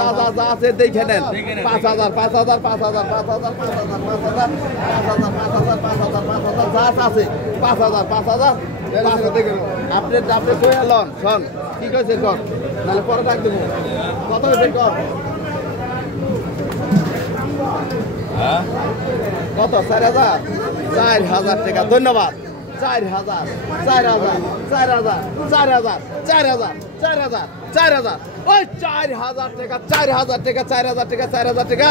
তাজা যা আছে দেখে নেন 5,000 5,000 5,000 5,000 5,000 যা আছে 5,000 5,000 আপনি আপনি কই লন শোন কি কইছেন কর নাহলে পরে ডাক দেবো কত হয়েছে কর কত 4,000 4,000 টাকা ধন্যবাদ 4,000 4,000 4,000 4,000 4,000 4,000 4,000 ওই 4,000 টাকা 4,000 টাকা 4,000 টাকা 4,000 টাকা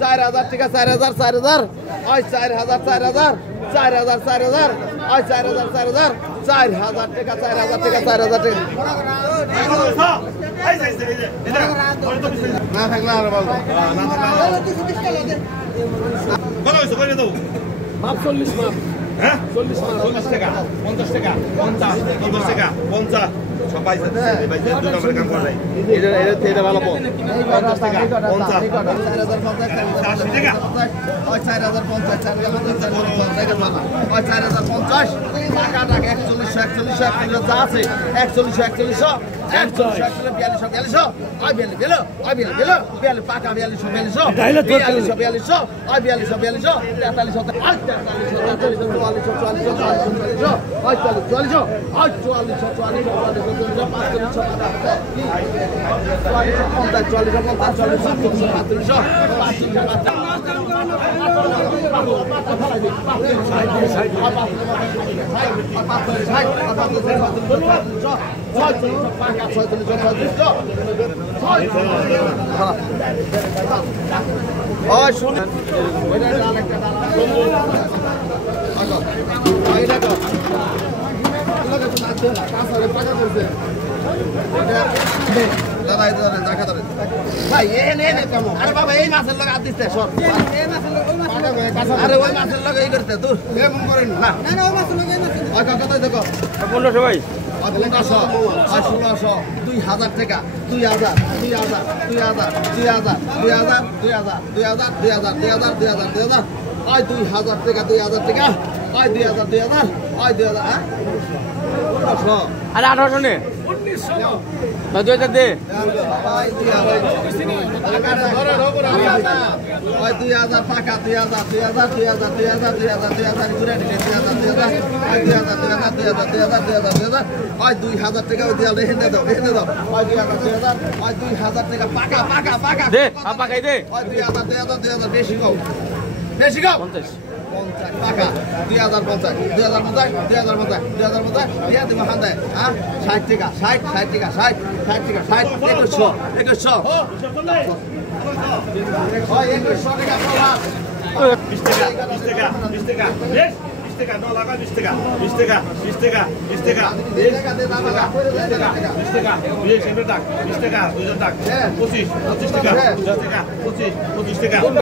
4,000 টাকা 4,000 4,000 ওই 4,000 4,000 4,000 4,000 ওই 4,000 4,000 4,000 টাকা 4,000 টাকা 4,000 টাকা না থাকলে আর বলবো না থাকলে কত হইছে কইলে দাও মাপ 40 মাপ হ্যাঁ 40 টাকা 50 টাকা 50 50 টাকা 50 সবাই ভাই যে দুটো আমরা কাম করে এটা ভালো 50 টাকা 50 4,050 টাকা ওই 4,050 4,050 টাকা 41 যা আছে 41 পাকা ভাই আরে বাবা এই মাছের লগে হাত দিতে সব আরে ওই মাছের লগে এই করতে তুই এমন করেন না না ওই মাছের লগে কত দেখো 1500 ভাই 1500 1600 2,000 টাকা 2,000 2,000 2,000 2,000 2,000 2,000 2,000 2,000 আয় 2,000 টাকা 2,000 টাকা আয় 2,000 2,000 আয় 2,000 হ্যাঁ 1500 আরে 1800 নে 1900 না 2000 দে আয় 2,000 আয় 2,000 টাকা 2,000 2,000 2,000 2,000 2,000 ঘুরে দিলে 2,000 আয় 2,000 আয় 2,000 টাকা ওই দেয়ালে হেঁটে দাও আয় 2,000 আয় 2,000 টাকা পাকা দে পাকাই দে আয় 2,000 বেশি গাও 50 টাকা 2,050 দিয়া দিব হাতে হ্যাঁ 60 টাকা 60 টাকা 60 টাকা 2100 হয় 2100 টাকা পাওয়া 20 টাকা 20 টাকা 9 টাকা 20 টাকা 20 টাকা 20 টাকা 20 টাকা 20 টাকা দে বাবা 20 টাকা 20 টাকা 20 টাকা 20 টাকা 20 টাকা 25 টাকা 25 টাকা 25 টাকা